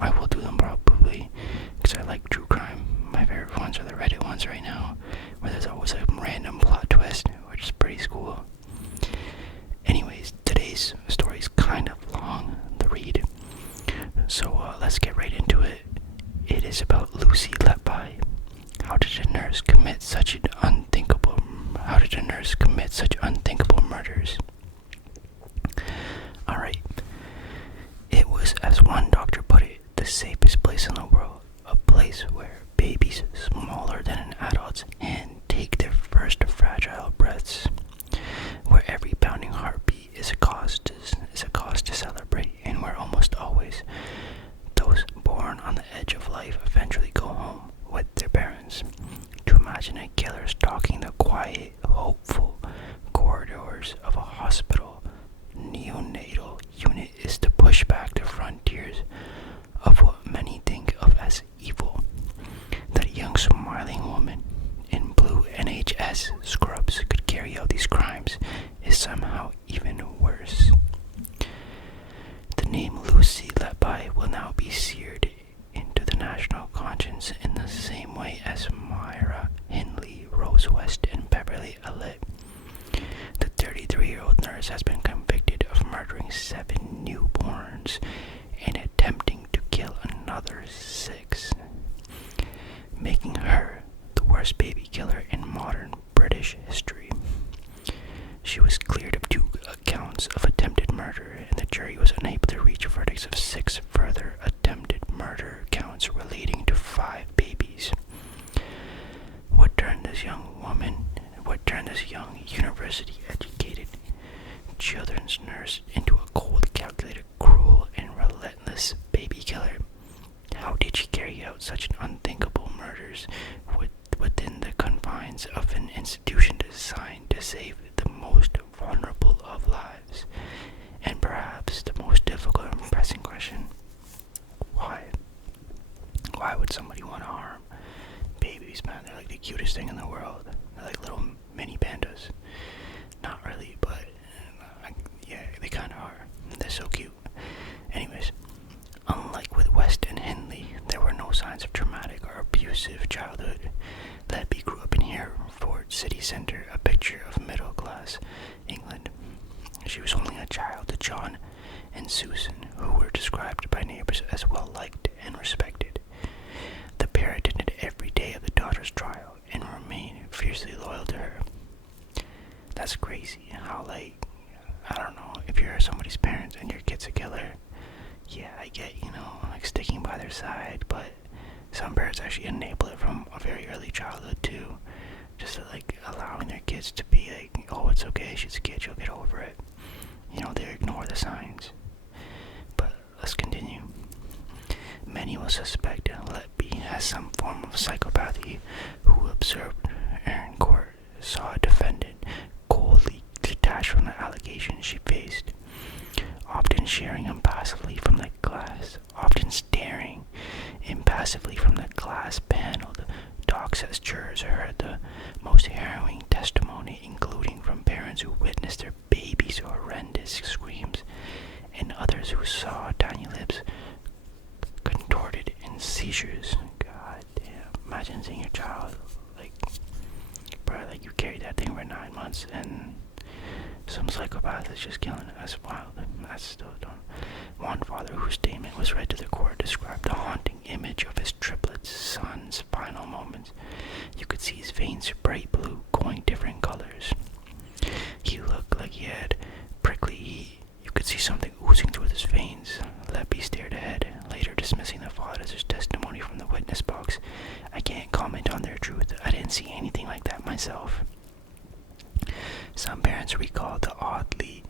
I will do them probably because I like true crime. My favorite ones are the Reddit ones right now, where there's always a random plot twist, which is pretty cool. Anyways, today's story is kind of long, the read, so let's get right into it. It is about Lucy LETBY. How did a nurse commit such unthinkable murders? Alright. It was, as one doctor put it, the safest place in the world. A place where babies smaller than an adult's hand take their first fragile breaths. Where every pounding heartbeat is a cause to celebrate, and where almost always those born on the edge of life eventually go home with their parents. To imagine a killer stalking the quiet, hopeful corridors of a hospital neonatal unit is to push back the frontiers of what many think of as evil. That a young smiling woman in blue NHS scrubs could carry out these crimes is somehow even worse. The name Lucy LETBY will now be seared into the national conscience in the same way as Myra Hindley, Rose West, and Beverly Elliott. The 33-year-old nurse has been convicted of murdering 7 newborns and attempting to kill another 6, making her the worst baby killer in modern British history. She was cleared of 2 counts of attempted murder, and the jury was unable to reach verdicts of 6 further attempted murder counts relating to 5 babies. What turned this young university-educated children's nurse into a cold, calculated, cruel, and relentless baby killer? How did she carry out such unthinkable murders within the confines of an institution designed to save the most vulnerable of lives? And perhaps the most difficult and pressing question: why? Why would somebody want to harm babies, man? They're like the cutest thing in the world. They're like little mini pandas. Not really, but yeah, they kind of are. They're so cute. Anyways, unlike with West and Hindley, there were no signs of traumatic or abusive childhood. LETBY grew up in Hereford city centre, a picture of middle-class England. She was only a child to John and Susan, who were described by neighbours as well-liked and respected. The pair attended every day of the daughter's trial and remained fiercely loyal to her. That's crazy how, I don't know, if you're somebody's parents and your kid's a killer, yeah, I get, sticking by their side, but some parents actually enable it from a very early childhood too, just to, allowing their kids to be oh, it's okay, she's a kid, she'll get over it. They ignore the signs. But let's continue. Many will suspect LETBY has some form of psychopathy. Who observed her in court saw a defendant coldly detached from the allegations she faced, often staring impassively from the glass-paneled dock. Says jurors heard the most harrowing testimony, including from parents who witnessed their baby's horrendous screams, and others who saw tiny lips contorted in seizures. God damn. Imagine seeing your child, you carried that thing for 9 months, and some psychopath is just killing it. That's wild. That's still done. One father, whose statement was read to the court, described the haunting image of his triplet son's final moments. You could see his veins bright blue, going different colors. He looked like he had prickly heat. You could see something oozing through his veins. LETBY stared ahead, later dismissing the father's testimony from the witness box. I can't comment on their truth. I didn't see anything like that myself. Some parents recalled the oddly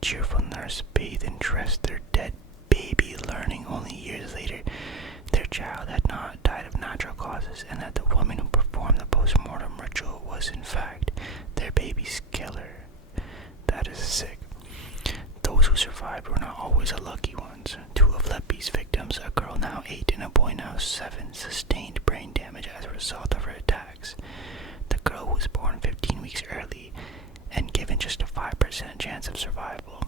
cheerful nurse bathe and dress their dead baby, learning only years later their child had not died of natural causes, and that the woman who performed the post-mortem ritual was in fact their baby's killer. That is sick. Those who survived were not always the lucky ones. 2 of LETBY's victims, a girl now 8 and a boy now 7, sustained brain damage as a result of her attacks. The girl was born 15 weeks early and given just a 5% chance of survival,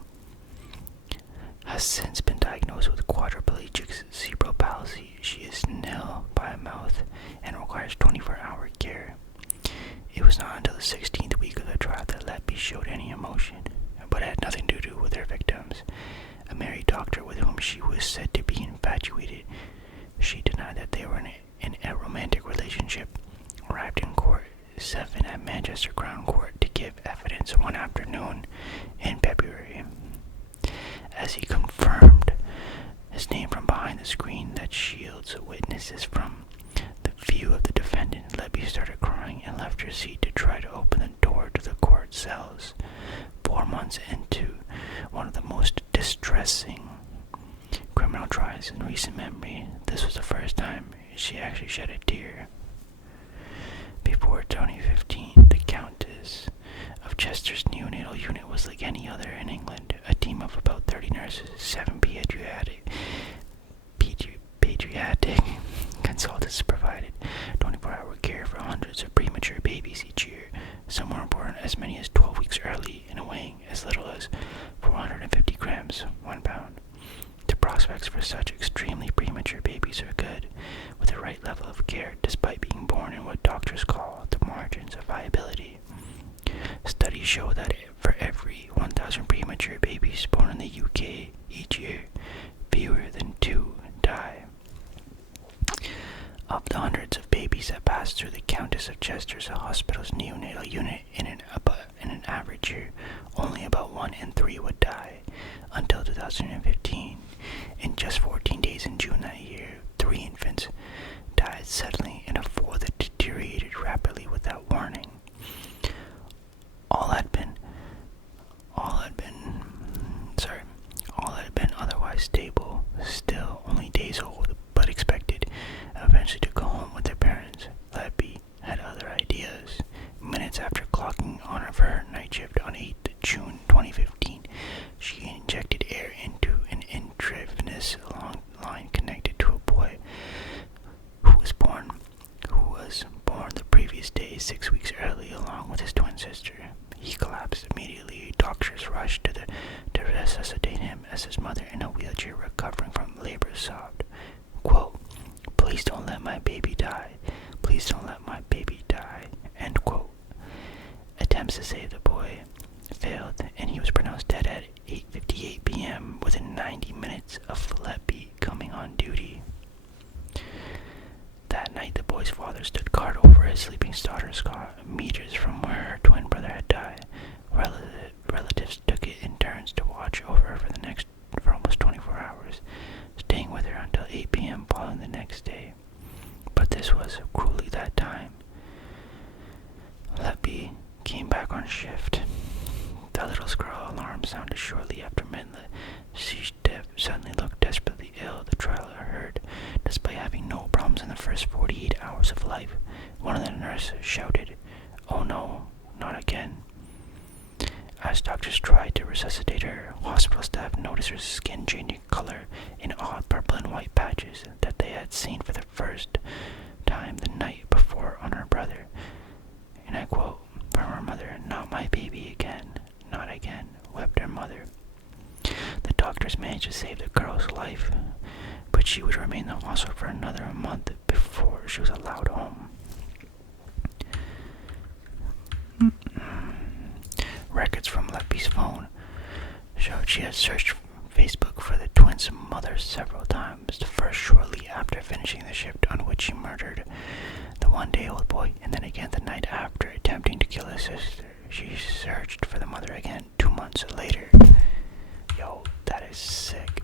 has since been diagnosed with quadriplegic cerebral palsy screen that shields witnesses from the view of the defendant, LETBY started crying and left her seat to try to open the door to the court cells. 4 months into one of the most distressing criminal trials in recent memory, this was the first time she actually shed a tear. Before 2015, the Countess of Chester's neonatal unit was like any other in England, a team of about 30 nurses, 7 pediatric consultants provided 24-hour care for hundreds of premature babies each year. Some were born as many as 12 weeks early and weighing as little as 450 grams, 1 pound. The prospects for such extremely premature babies are good, with the right level of care, despite being born in what doctors call the margins of viability. Studies show that for every 1,000 premature babies born in the UK each year, fewer than 2 die. Of the hundreds of babies that pass through the Countess of Chester's hospital's neonatal unit in an average year, only about 1 in 3 would die. Until 2015, in just 14 days in June that year, 3 infants died suddenly and a 4th that deteriorated rapidly without warning. All had been otherwise stable, still only days old, but expected eventually to go home with their parents. LETBY had other ideas. Minutes after clocking on for her night shift on 8th June 2015, she injected air into an intravenous long line connected to a boy who was born the previous day, 6 weeks early, along with his twin sister. He collapsed immediately. Doctors rushed to resuscitate him as his mother, in a wheelchair recovering from labor, sobbed, quote, "Please don't let my baby die. Please don't let my baby die," end quote. Attempts to save the boy failed, and he was pronounced dead at 8:58 p.m. within 90 minutes of LETBY coming on duty. That night, the boy's father stood guard over his sleeping daughter, Scott, meters from where her twin brother had died. Relatives took it in turns to watch over her for almost 24 hours, staying with her until 8 p.m. following the next day. But this was cruelly that time. LETBY came back on shift. The little girl alarm sounded shortly after midnight. She suddenly looked desperately ill, the trial heard, despite having no problems in the first 48 hours of life. One of the nurses shouted, "Oh no, not again." As doctors tried to resuscitate her, hospital staff noticed her skin changing color in odd purple and white patches that they had seen for the first time the night before on her brother. And I quote from her mother, "Not my baby again, not again," wept her mother. The doctors managed to save the girl's life, but she would remain in the hospital for another month before she was allowed home. Records from LETBY's phone showed she had searched Facebook for the twins' mother several times, first shortly after finishing the shift on which she murdered the 1-day-old boy, and then again the night after attempting to kill his sister. She searched for the mother again 2 months later. Yo, that is sick.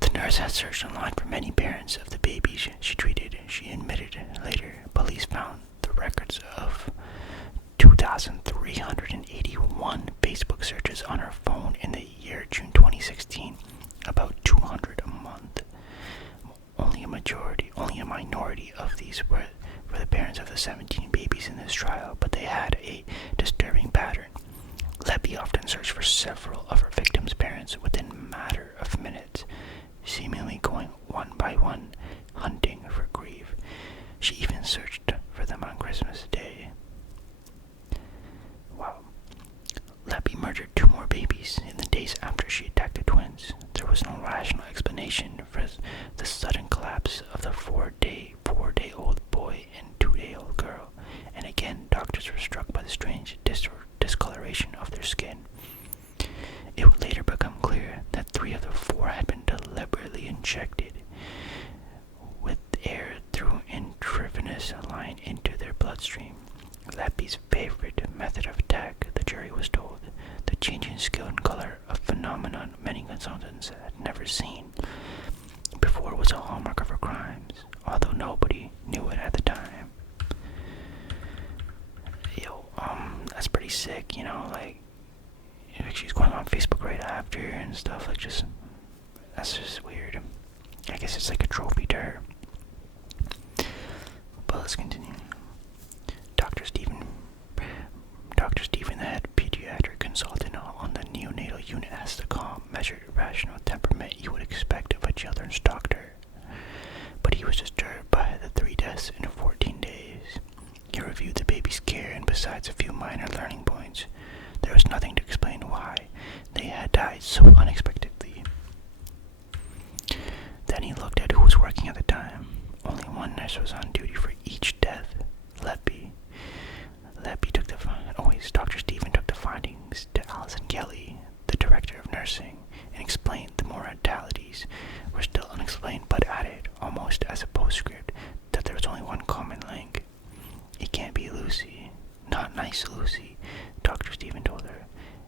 The nurse had searched online for many parents of the babies she treated. She admitted later police found the records of 2,381 Facebook searches on her phone in the year June 2016, about 200 a month. Only a minority of these were the parents of the 17 babies in this trial, but they had a disturbing pattern. LETBY often searched for several of her victims' parents within a matter of minutes, seemingly going one by one, hunting for grief. She even searched for them on Christmas Day. Wow. LETBY murdered 2 more babies in the days after she attacked the twins. There was no rational explanation for the sudden collapse of the 4-day-old boy and 2-day-old girl, and again doctors were struck by the strange discoloration of their skin. It would later become clear that 3 of the 4 had been deliberately injected with air through intravenous line into their bloodstream. LETBY's favorite method of attack, the jury was told, the change in skin color, a phenomenon many consultants had never seen. was a hallmark of her crimes, although nobody knew it at the time. That's pretty sick, like she's going on Facebook right after and stuff, that's just weird. I guess it's like a trophy to her. But let's continue. Dr. Stephen, the head pediatric consultant on the neonatal unit, has the calm, measured, rational temperament you would expect of a children's doctor. But he was disturbed by the 3 deaths in 14 days. He reviewed the baby's care, and besides a few minor learning points, there was nothing to explain why they had died so unexpectedly. Then he looked at who was working at the time. Only one nurse was on duty for each death, LETBY. Dr. Stephen took the findings to Allison Kelly, the director of nursing, and explained the mortalities were still unexplained, but added, almost as a postscript, that there was only one common link. It can't be Lucy. Not nice Lucy, Dr. Stephen told her.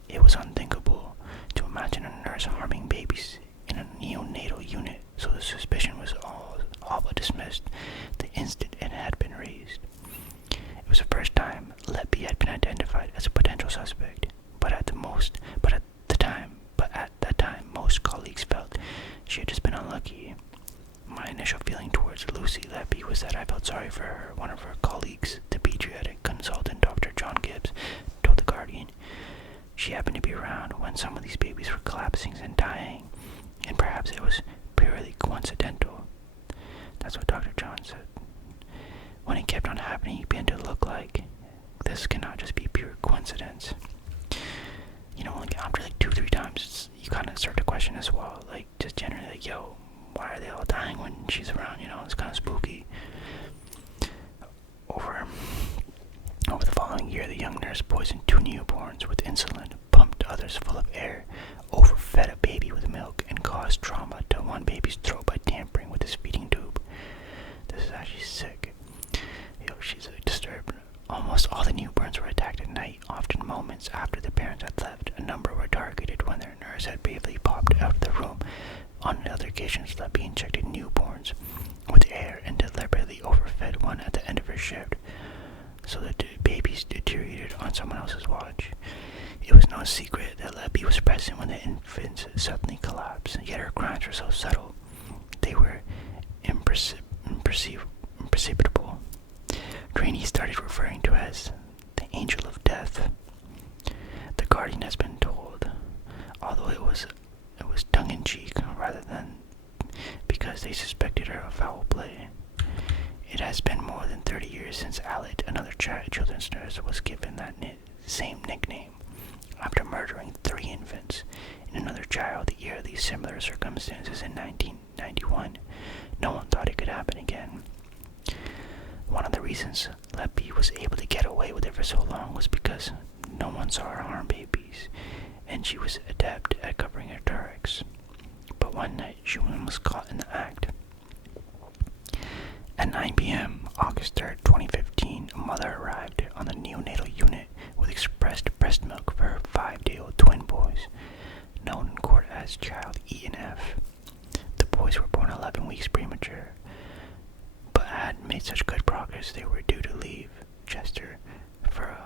It was unthinkable to imagine a nurse harming babies in a neonatal unit, so the suspicion was all but dismissed the instant it had been raised. It was the first time LETBY had been identified as a potential suspect, but at that time, most colleagues felt she had just been unlucky. My initial feeling towards Lucy LETBY was that I felt sorry for her. One of her colleagues, the pediatric consultant Dr. John Gibbs, told The Guardian. She happened to be around when some of these babies were collapsing and dying, and perhaps it was purely coincidental. That's what Dr. John said. When it kept on happening, it began to look like this cannot just be pure coincidence. After 2-3 times, you kind of start to question as well. Just generally, why are they all dying when she's around? It's kind of spooky. Over the following year, the young nurse poisoned 2 newborns with insulin, pumped others full of air, overfed a baby with milk, and caused trauma to one baby's throat by tampering with his feeding tube. This is actually sick. She's disturbed. Almost all the newborns were attacked at night, often moments after the parents had left. A number were targeted when their nurse had bravely popped out of the room. On other occasions, LETBY injected newborns with air and deliberately overfed one at the end of her shift, so that the babies deteriorated on someone else's watch. It was no secret that LETBY was present when the infants suddenly collapsed, yet her crimes were so subtle, they were imperceptible. Trainees started referring to as the Angel of Death. The Guardian has been told, although it was tongue-in-cheek rather than because they suspected her of foul play. It has been more than 30 years since Alit, another children's nurse, was given that same nickname after murdering 3 infants and another child in eerily similar circumstances in 1991. No one thought it could happen again. One of the reasons LETBY was able to get away with it for so long was because no one saw her harm babies, and she was adept at covering her tracks. But one night, she was caught in the act. At 9 p.m., August 3rd, 2015, a mother arrived on the neonatal unit with expressed breast milk for her 5-day-old twin boys, known in court as Child E and F. The boys were born 11 weeks premature, but had made such good progress they were due to leave Chester for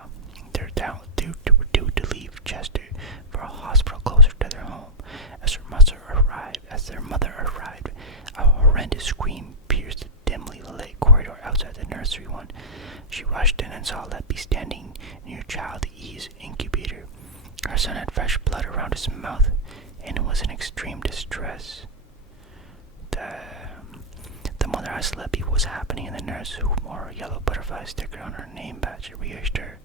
a hospital closer to their home. As their mother arrived, a horrendous scream pierced the dimly lit corridor outside the nursery one. She rushed in and saw LETBY standing near Child E's incubator. Her son had fresh blood around his mouth and was in extreme distress. The mother asked LETBY what was happening, and the nurse, who wore a yellow butterfly sticker on her name badge, reassured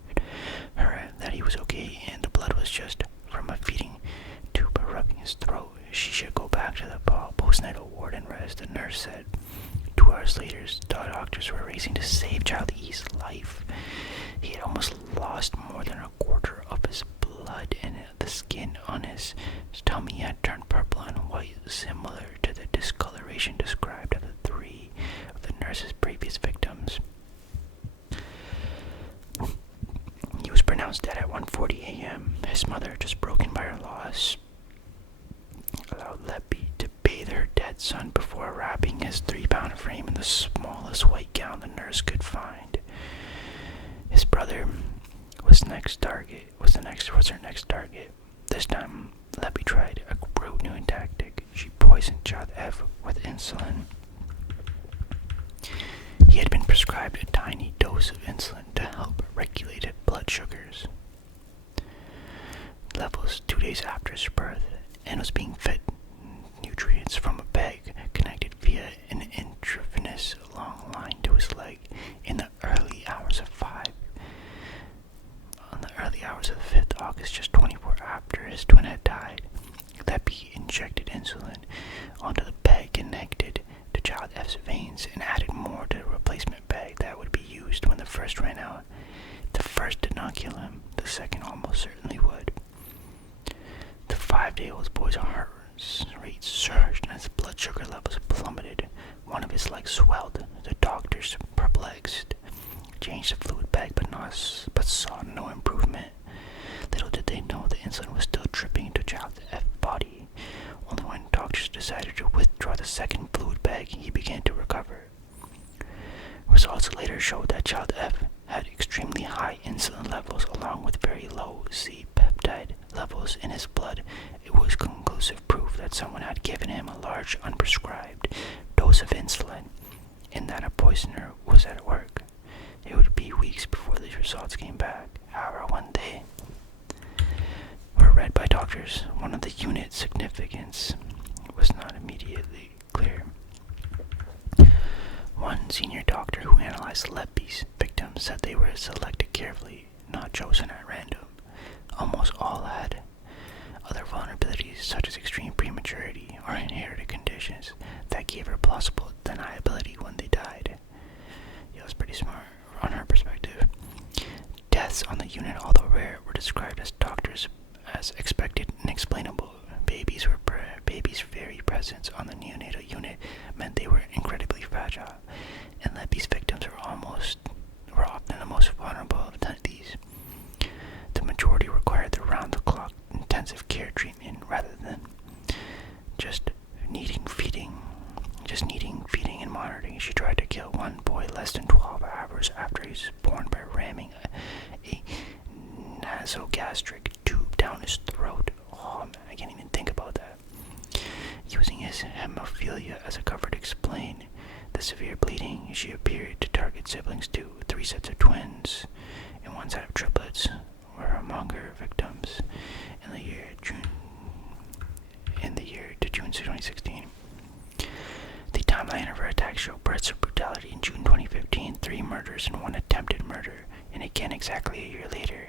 her that he was okay and the blood was just from a feeding tube rubbing his throat. She should go back to the postnatal ward and rest, the nurse said. 2 hours later, the doctors were racing to save Child E's life. He had almost lost more than a quarter of his blood, and the skin on his tummy had turned purple and white, similar to the discoloration described of the 3 of the nurse's previous victims. He was pronounced dead at 1:40 a.m. His mother, just broken by her loss, allowed LETBY to bathe her dead son before before wrapping his 3-pound frame in the smallest white gown the nurse could find. His brother was her next target. This time, LETBY tried a brute new tactic. She poisoned Child F with insulin. He had been prescribed a tiny dose of insulin to help regulate his blood sugars levels 2 days after his birth, and was being fed nutrients from a bag connected via an intravenous long line to his leg in the early hours of 5th August, just 24 after his twin had died. LETBY injected insulin onto the bag connected to Child F's veins and added more to the replacement bag that would be used when the first ran out. The first did not kill him, the second almost certainly would. The 5-day-old boy's heart rate surged and his blood sugar levels plummeted. One of his legs swelled. The doctors, perplexed, changed the fluid bag but saw no improvement. Little did they know the insulin was still dripping into Child F's body. Only when doctors decided to withdraw the second fluid bag, he began to recover. Results later showed that Child F had extremely high insulin levels along with very low C-peptide levels in his blood. It was conclusive proof that someone had given him a large unprescribed dose of insulin and that a poisoner was at work. It would be weeks before these results came back. However, when they were read by doctors, one of the unit's significance was not immediately clear. One senior doctor who analyzed LETBY's victims said they were selected carefully, not chosen at random. Almost all had other vulnerabilities, such as extreme prematurity or inherited conditions that gave her plausible deniability when they died. Yeah, that's pretty smart on her perspective. Deaths on the unit, although rare, were described as doctors as expected and explainable. Babies' very presence on the neonatal unit meant they were incredibly fragile, and LETBY's victims were often the most vulnerable of these. The majority required the round-the-clock intensive care treatment rather than just needing feeding and monitoring. She tried to kill one boy less than 12 hours after he was born by ramming a nasogastric tube down his throat. Oh man, I can't even think about that. Using his hemophilia as a cover to explain the severe bleeding, she appeared to target siblings too. 3 sets of twins and 1 set of triplets were among her victims in the year to June 2016. The timeline of her attacks showed bursts of brutality in June 2015, 3 murders and 1 attempted murder, and again exactly a year later.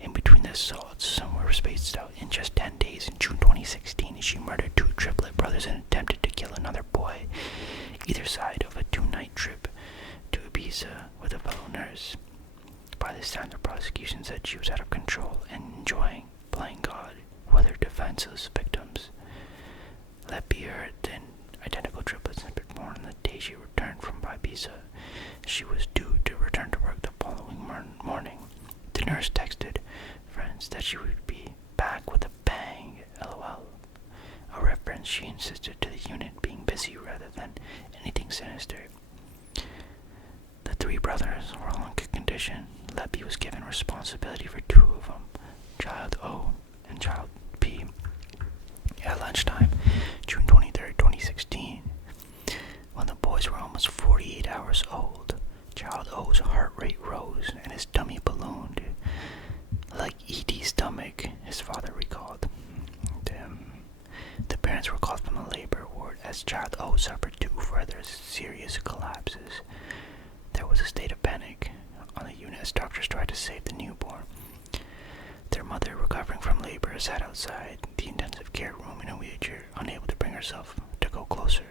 In between the assaults, some were spaced out in just 10 days. In June 2016, she murdered 2 triplet brothers and attempted to kill another boy, either side of a 2-night trip to Ibiza with a fellow nurse. By this time, the prosecution said she was out of control and enjoying playing God with her defenseless victims. LETBY, her identical triplets, had been born on the day she returned from Ibiza. She was due to return to work the following morning. The nurse texted friends that she would be back with a bang, lol. A reference she insisted to the unit being busy rather than anything sinister. The 3 brothers were all in good condition. LETBY was given responsibility for 2 of them, Child O and Child P. At lunchtime, June 23rd, 2016, when the boys were almost 48 hours old, Child O's heart rate rose and his tummy ballooned. Like E.T.'s stomach, his father recalled. The parents were called from the labor ward as Child O suffered 2 further serious collapses. There was a state of panic on the unit as doctors tried to save the newborn. Their mother, recovering from labor, sat outside the intensive care room in a wheelchair, unable to bring herself to go closer.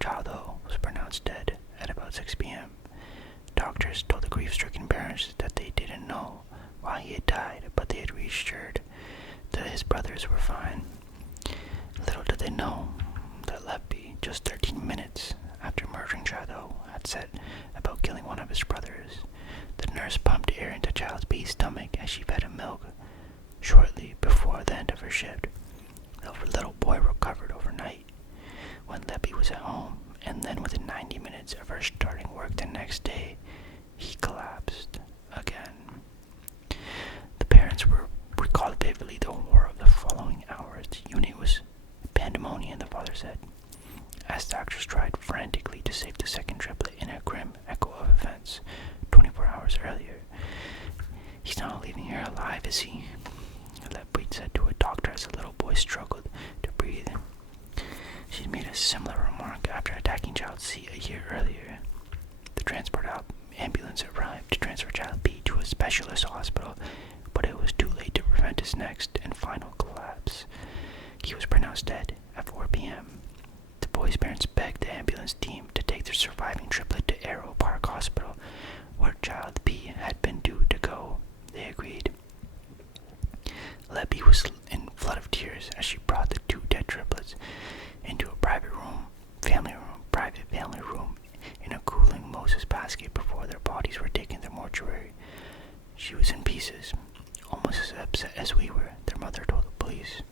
Child O was pronounced dead at about 6 p.m. Doctors told the grief-stricken parents that they didn't know why he had died, but they had reassured that his brothers were fine. Little did they know that LETBY, just 13 minutes after murdering Child O, had set about killing one of his brothers. The nurse pumped air into Child B's stomach as she fed him milk shortly before the end of her shift. The little boy recovered overnight. when LETBY was at home, and then within 90 minutes of her starting work the next day, he collapsed again. The parents recalled vividly the horror of the following hours. The unit was pandemonium, the father said, as doctors tried frantically to save the second triplet in a grim echo of events 24 hours earlier. He's not leaving here alive, is he? LETBY said to a doctor as the little boy struggled to breathe. She'd made a similar remark after attacking child C a year earlier. The transport ambulance arrived to transfer child B to a specialist hospital, but it was too late to prevent his next and final collapse. He was pronounced dead at 4 p.m. The boy's parents begged the ambulance team to take their surviving triplet to Arrow Park Hospital, where child B had been due to go. They agreed. LETBY was in a flood of tears as she brought the two dead triplets into a private family room in a cooling Moses basket before their bodies were taken to the mortuary. She was in pieces, almost as upset as we were, their mother told the police.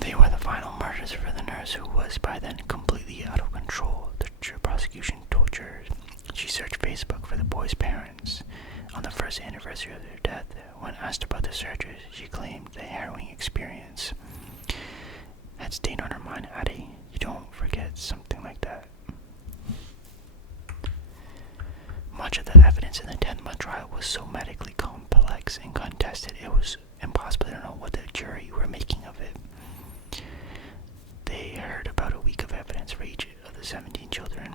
They were the final murders for the nurse, who was by then completely out of control, the prosecution told jurors. She searched Facebook for the boys' parents. On the first anniversary of their death, when asked about the searches, she claimed the harrowing experience had stayed on her mind. Addie, you don't forget something like that. Much of the evidence in the 10-month trial was so medically complex and contested, it was impossible to know what the jury were making of it. They heard about a week of evidence for each of the 17 children.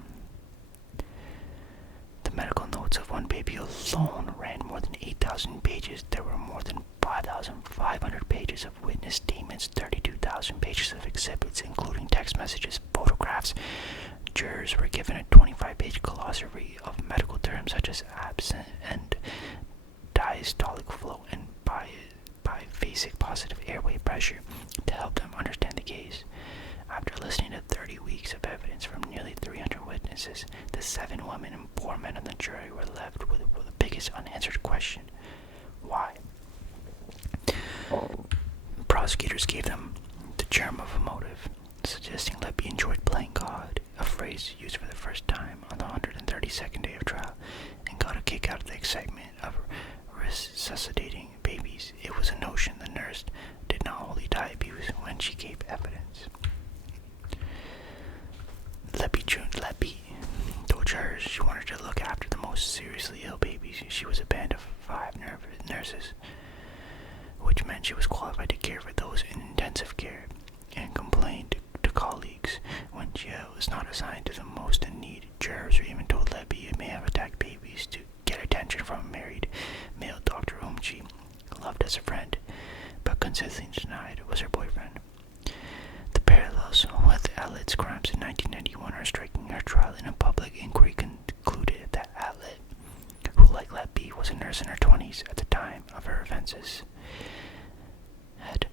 The medical notes of one baby alone ran more than 8,000 pages. There were more than 5,500 pages of witness statements, 32,000 pages of exhibits, including text messages, photographs. Jurors were given a 25-page glossary of medical terms such as absent and diastolic flow and biphasic positive airway pressure to help them understand the case. After listening to 30 weeks of evidence from nearly 300 witnesses, the 7 women and 4 men on the jury were left with the biggest unanswered question: why? Prosecutors gave them the germ of a motive, suggesting LETBY enjoyed playing God, a phrase used for the first time on the 132nd day of trial, and got a kick out of the excitement of resuscitating babies. It was a notion the nurse did not wholly abuse when she gave evidence. LETBY told jurors she wanted to look after the most seriously ill babies. She was a band of 5 nurses, which meant she was qualified to care for those in intensive care, and complained to colleagues when she was not assigned to the most in need. Jurors were even told LETBY may have attacked babies to get attention from a married male doctor whom she loved as a friend, but consistently denied was her boyfriend. The parallels with Atlet's crimes in 1991 are striking. Her trial in a public inquiry concluded that Atlet, who like LETBY was a nurse in her 20s at the time of her offenses, had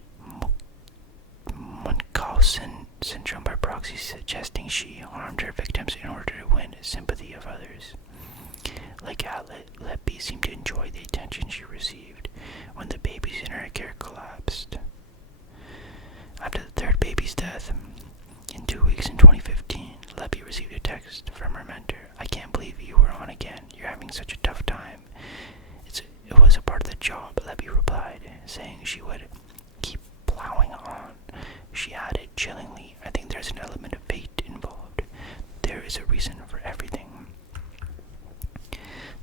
Munchausen syndrome by proxy, suggesting she harmed her victims in order to win sympathy of others. Like Atlet, LETBY seemed to enjoy the attention she received when the babies in her care collapsed. After the third baby's death, in 2 weeks in 2015, LETBY received a text from her mentor. I can't believe you were on again. You're having such a tough time. It was a part of the job, LETBY replied, saying she would keep plowing on. She added chillingly, I think there's an element of fate involved. There is a reason for everything.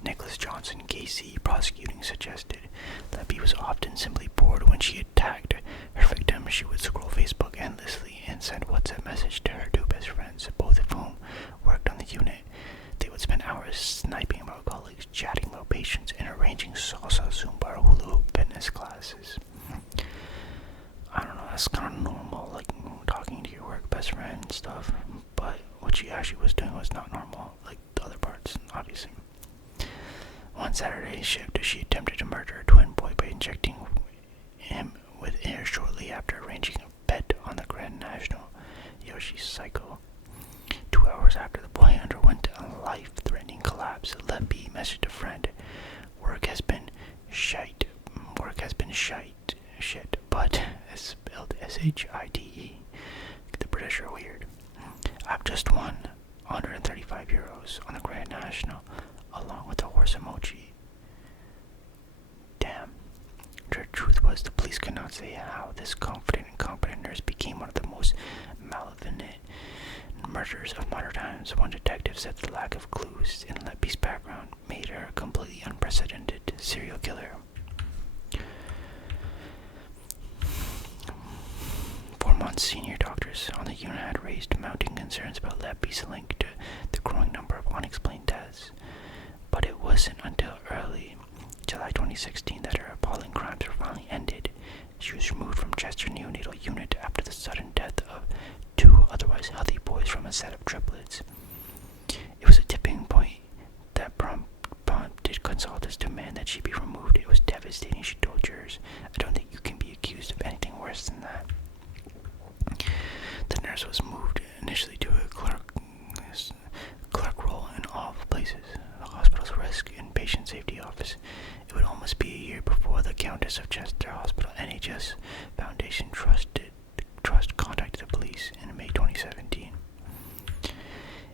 Nicholas Johnson, KC, prosecuting, suggested LETBY was often simply bored when she attacked her victim. She would scroll Facebook endlessly and send WhatsApp message to her 2 best friends, both of whom worked on the unit. They would spend hours sniping about colleagues, chatting about patients, and arranging salsa, Zumba, or hula hoop fitness classes. I don't know, that's kind of normal, like talking to your work best friend and stuff, but what she actually was doing was not normal, like the other parts, obviously. One Saturday shift, she attempted to murder her twin boy by injecting him with air shortly after arranging a bet on the Grand National. Yoshi's psycho. 2 hours after the boy underwent a life-threatening collapse, LETBY messaged a friend. Work has been shite, but it's spelled S-H-I-T-E. British are weird. I've just won 135 euros on the Grand National, along with the horse emoji. Damn. The truth was, the police could not say how this confident and competent nurse became one of the most malevolent murderers of modern times. One detective said the lack of clues in LETBY's background made her a completely unprecedented serial killer. 4 months, senior doctors on the unit had raised mounting concerns about LETBY's link to the growing number of unexplained deaths. But it wasn't until early July 2016 that her appalling crimes were finally ended. She was removed from Chester neonatal unit after the sudden death of 2 otherwise healthy boys from a set of triplets. It was a tipping point that prompted consultants to demand that she be removed. It was devastating, she told jurors. I don't think you can be accused of anything worse than that. The nurse was moved initially to a clerk role in all places, the hospital's risk and patient safety office. It would almost be a year before the Countess of Chester Hospital NHS Foundation Trust contacted the police in May 2017.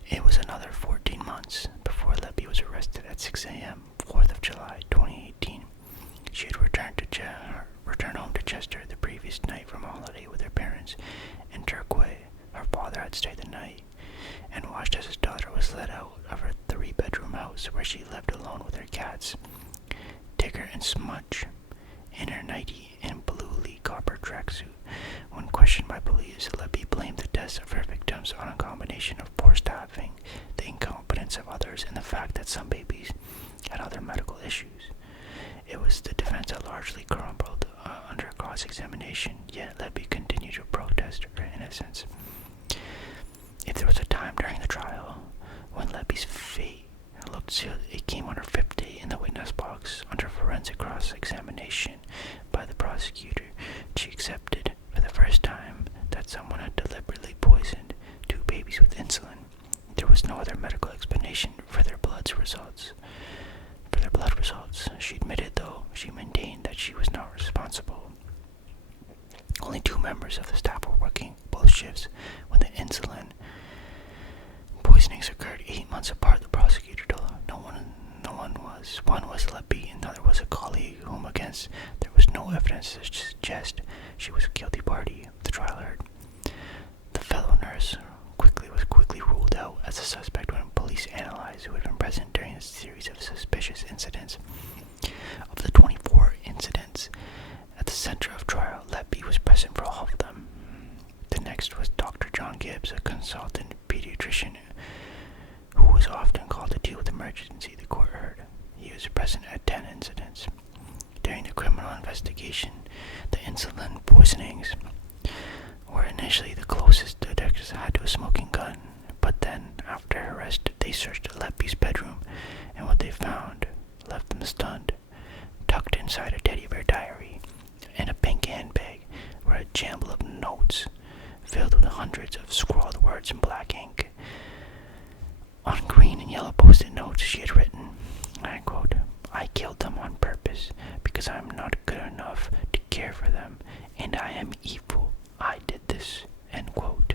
It was another 14 months before LETBY was arrested at 6 a.m., 4th of July 2018. She had returned home to Chester the previous night from a holiday with her parents in Turquoise. Her father had stayed the night and watched as his daughter was let out of her 3-bedroom house where she lived alone with her cats, Tigger and Smudge, in her nightie and blue Lee copper tracksuit. When questioned by police, LETBY blamed the deaths of her victims on a combination of poor staffing, the incompetence of others, and the fact that some babies had other medical issues. It was the defense that largely crumbled under cross-examination, yet LETBY continued to protest her innocence. If there was a time during the trial when LETBY's fate looked sealed, it came on her 5th day in the witness box. Under forensic cross-examination by the prosecutor, she accepted for the first time that someone had deliberately poisoned 2 babies with insulin. There was no other medical explanation for their blood results. She admitted, though, she maintained that she was not responsible. Only 2 members of the staff were working both shifts when the insulin poisonings occurred 8 months apart, the prosecutor told her. One was LETBY, and the other was a colleague whom against there was no evidence to suggest she was a guilty party, the trial heard. The fellow nurse was quickly ruled out as a suspect when police analyzed who had been present during a series of suspicious incidents. Of the 24 incidents at the center of trial, LETBY was present for all of them. The next was Dr. John Gibbs, a consultant pediatrician who was often called to deal with emergency, the court heard. He was present at 10 incidents. During the criminal investigation, the insulin poisonings were initially the closest detectives had to a smoking gun, but then, after arrest, they searched LETBY's bedroom, and what they found left them stunned. Tucked inside a teddy bear diary and a pink handbag were a jumble of notes filled with hundreds of scrawled words in black ink. On green and yellow post-it notes she had written, I quote, I killed them on purpose because I am not good enough to care for them, and I am evil. I did this, end quote.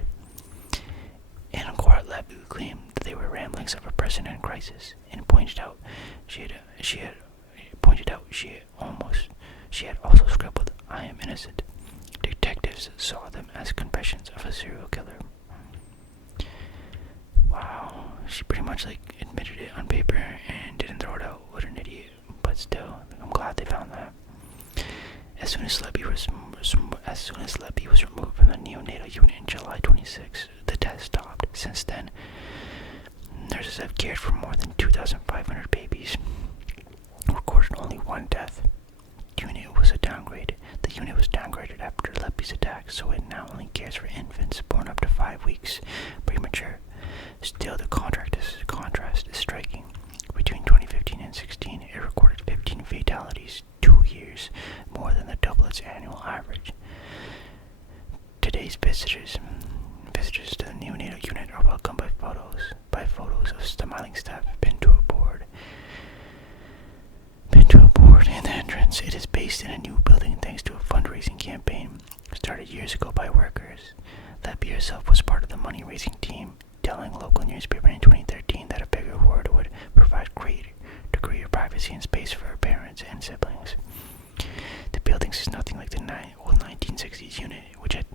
In court, LETBY claimed that they were ramblings of a person in crisis, and pointed out she had also scribbled, I am innocent. Detectives saw them as confessions of a serial killer. Wow, she pretty much admitted it on paper and didn't throw it out. What an idiot. But still, I'm glad they found that. As soon as LETBY was removed from the neonatal unit in July 26, the deaths stopped. Since then, nurses have cared for more than 2,500 babies. Recorded only 1 death. The unit was downgraded after LETBY's attack, so it now only cares for infants born up to 5 weeks premature. Still, the contrast is striking. Between 2015 and 16, it recorded 15 fatalities, 2 years more than the doublet's annual average. Today's visitors to the neonatal unit are welcomed by photos of smiling staff pinned to a board in the entrance. It is based in a new building thanks to a fundraising campaign started years ago by workers. LETBY herself was team, telling a local newspaper in 2013 that a bigger reward would provide greater degree of privacy and space for her parents and siblings. The building is nothing like the old 1960s unit, which had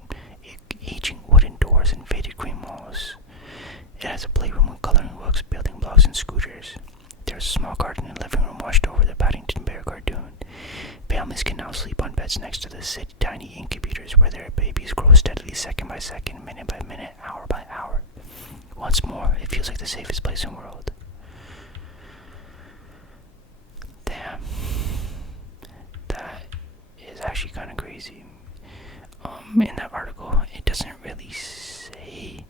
aging wooden doors and faded cream walls. It has a playroom with coloring books, building blocks, and scooters. There's a small garden and living room washed over the Paddington Bear cartoon. Families can now sleep on beds next to the tiny incubators where their babies grow steadily second by second, minute by minute, hour by hour. Once more, it feels like the safest place in the world. Damn. That is actually kind of crazy. In that article, it doesn't really say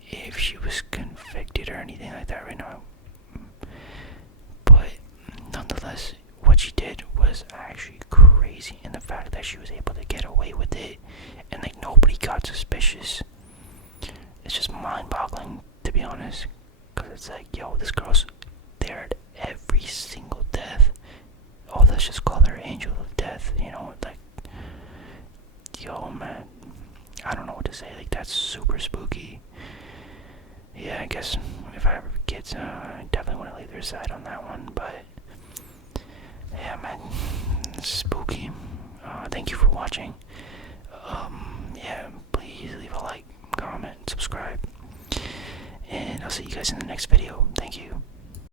if she was convicted or anything like that right now. But nonetheless, what she did was actually crazy, and the fact that she was able to get away with it and like nobody got suspicious, it's just mind-boggling, to be honest. Because it's like, yo, this girl's there at every single death. Oh, let's just call her Angel of Death, you know, like, yo, man, I don't know what to say. Like, that's super spooky. Yeah, I guess if I ever have kids, I definitely want to leave their side on that one. But yeah, man, it's spooky. Thank you for watching. Yeah, please leave a like, comment, subscribe, and I'll see you guys in the next video. Thank you.